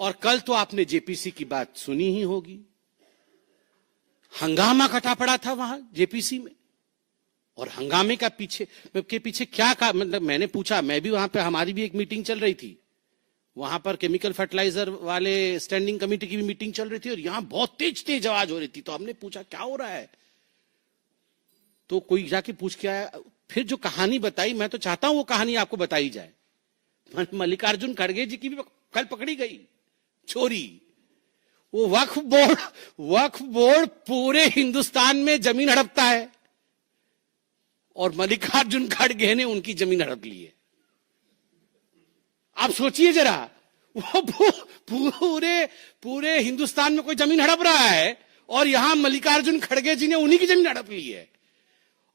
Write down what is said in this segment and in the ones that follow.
और कल तो आपने जेपीसी की बात सुनी ही होगी। हंगामा कटा पड़ा था वहां जेपीसी में, और हंगामे के पीछे क्या मतलब मैंने पूछा, मैं भी वहां पे, हमारी भी एक मीटिंग चल रही थी वहां पर, केमिकल फर्टिलाइजर वाले स्टैंडिंग कमेटी की भी मीटिंग चल रही थी, और यहां बहुत तेज तेज आवाज हो रही थी। तो हमने पूछा क्या हो रहा है, तो कोई जाके पूछ के आया। फिर जो कहानी बताई, मैं तो चाहता हूं वो कहानी आपको बताई जाए। मल्लिकार्जुन खड़गे जी की भी कल पकड़ी गई चोरी। वो वक्फ बोर्ड पूरे हिंदुस्तान में जमीन हड़पता है, और मल्लिकार्जुन खड़गे ने उनकी जमीन हड़प ली है। आप सोचिए जरा, वो पूरे हिंदुस्तान में कोई जमीन हड़प रहा है, और यहां मल्लिकार्जुन खड़गे जी ने उन्हीं की जमीन हड़प ली है।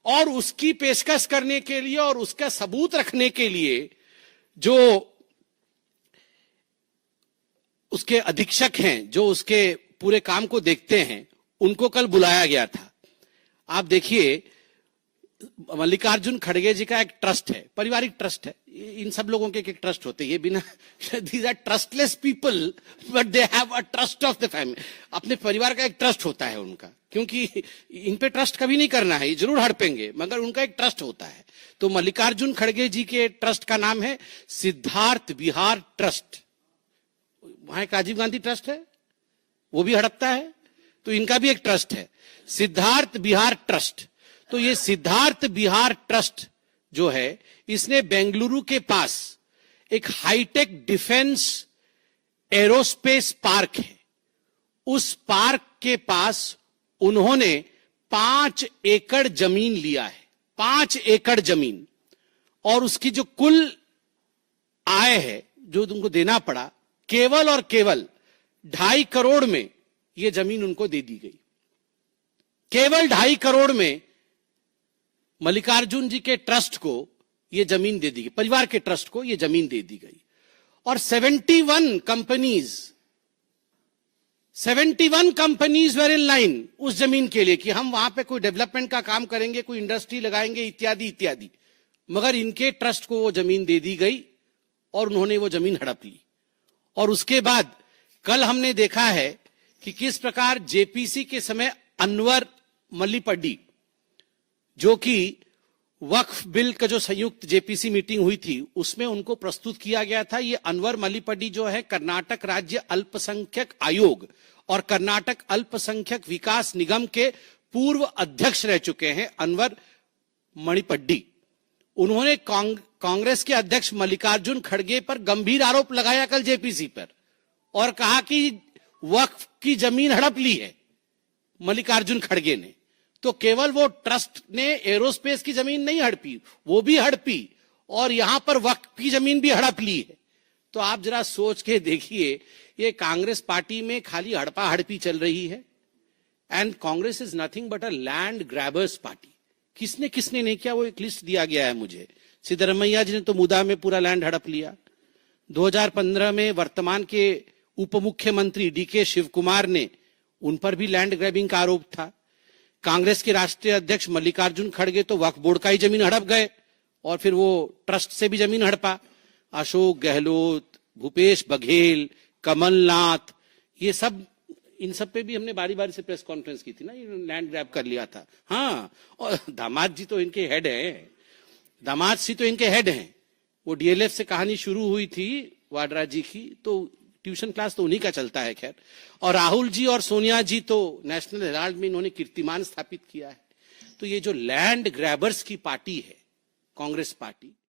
और उसकी पेशकश करने के लिए और उसका सबूत रखने के लिए जो उसके अधीक्षक हैं, जो उसके पूरे काम को देखते हैं, उनको कल बुलाया गया था। आप देखिए, मल्लिकार्जुन खड़गे जी का एक ट्रस्ट है, पारिवारिक ट्रस्ट है। इन सब लोगों के एक ट्रस्ट होते हैं, ये बिना these are trustless people but they have a trust of the family. अपने परिवार का एक ट्रस्ट होता है उनका, क्योंकि इन पे ट्रस्ट कभी नहीं करना है, ये जरूर हड़पेंगे, मगर उनका एक ट्रस्ट होता है। तो मल्लिकार्जुन खड़गे जी के ट्रस्ट का नाम है सिद्धार्थ विहार ट्रस्ट। वहां एक राजीव गांधी ट्रस्ट है, वो भी हड़पता है, तो इनका भी एक ट्रस्ट है, सिद्धार्थ विहार ट्रस्ट। तो ये सिद्धार्थ विहार ट्रस्ट जो है, इसने बेंगलुरु के पास एक हाईटेक डिफेंस एरोस्पेस पार्क है, उस पार्क के पास उन्होंने 5 एकड़ जमीन लिया है, 5 एकड़ जमीन। और उसकी जो कुल आय है जो तुमको देना पड़ा, केवल और केवल 2.5 करोड़ में यह जमीन उनको दे दी गई। केवल 2.5 करोड़ में मल्लिकार्जुन जी के ट्रस्ट को यह जमीन दे दी गई, परिवार के ट्रस्ट को यह जमीन दे दी गई। और 71 कंपनीज वर इन लाइन उस जमीन के लिए कि हम वहां पे कोई डेवलपमेंट का काम करेंगे, कोई इंडस्ट्री लगाएंगे, इत्यादि इत्यादि। मगर इनके ट्रस्ट को वो जमीन दे दी गई और उन्होंने वो जमीन हड़प ली। और उसके बाद कल हमने देखा है कि किस प्रकार जेपीसी के समय अनवर मल्लीपड्डी, जो कि वक्फ बिल का जो संयुक्त जेपीसी मीटिंग हुई थी, उसमें उनको प्रस्तुत किया गया था। ये अनवर मल्लीपड्डी जो है, कर्नाटक राज्य अल्पसंख्यक आयोग और कर्नाटक अल्पसंख्यक विकास निगम के पूर्व अध्यक्ष रह चुके हैं, अनवर मणिपड्डी। उन्होंने कांग्रेस के अध्यक्ष मल्लिकार्जुन खड़गे पर गंभीर आरोप लगाया कल जेपीसी पर, और कहा कि वक्फ की जमीन हड़प ली है मल्लिकार्जुन खड़गे ने। तो केवल वो ट्रस्ट ने एरोस्पेस की जमीन नहीं हड़पी, वो भी हड़पी, और यहां पर वक्फ की जमीन भी हड़प ली है। तो आप जरा सोच के देखिए, ये कांग्रेस पार्टी में खाली हड़पा हड़पी चल रही है। And Congress is nothing but a land grabbers party. किसने किसने नहीं किया, वो एक लिस्ट दिया गया है मुझे। सिद्धरमैया जी ने तो मुदा में पूरा लैंड हड़प लिया। 2015 में वर्तमान के उप मुख्यमंत्री डीके शिव कुमार ने, उन पर भी लैंड ग्रैबिंग का आरोप था। कांग्रेस के राष्ट्रीय अध्यक्ष मल्लिकार्जुन खड़गे तो वक्फ बोर्ड का ही जमीन हड़प गए, और फिर वो ट्रस्ट से भी जमीन हड़पा। अशोक गहलोत, भूपेश बघेल, कमलनाथ, ये सब, इन सब पे भी हमने बारी बारी से प्रेस कॉन्फ्रेंस की थी ना, ये लैंड ग्रैब कर लिया था। हाँ, और दामाद जी तो इनके हेड हैं, दामाद जी तो इनके हेड हैं। वो डीएलएफ से कहानी शुरू हुई थी वाड्रा जी की, तो ट्यूशन क्लास तो उन्हीं का चलता है खैर। और राहुल जी और सोनिया जी तो नेशनल हेराल्ड में इन्होंने कीर्तिमान स्थापित किया है। तो ये जो लैंड ग्रैबर्स की पार्टी है कांग्रेस पार्टी,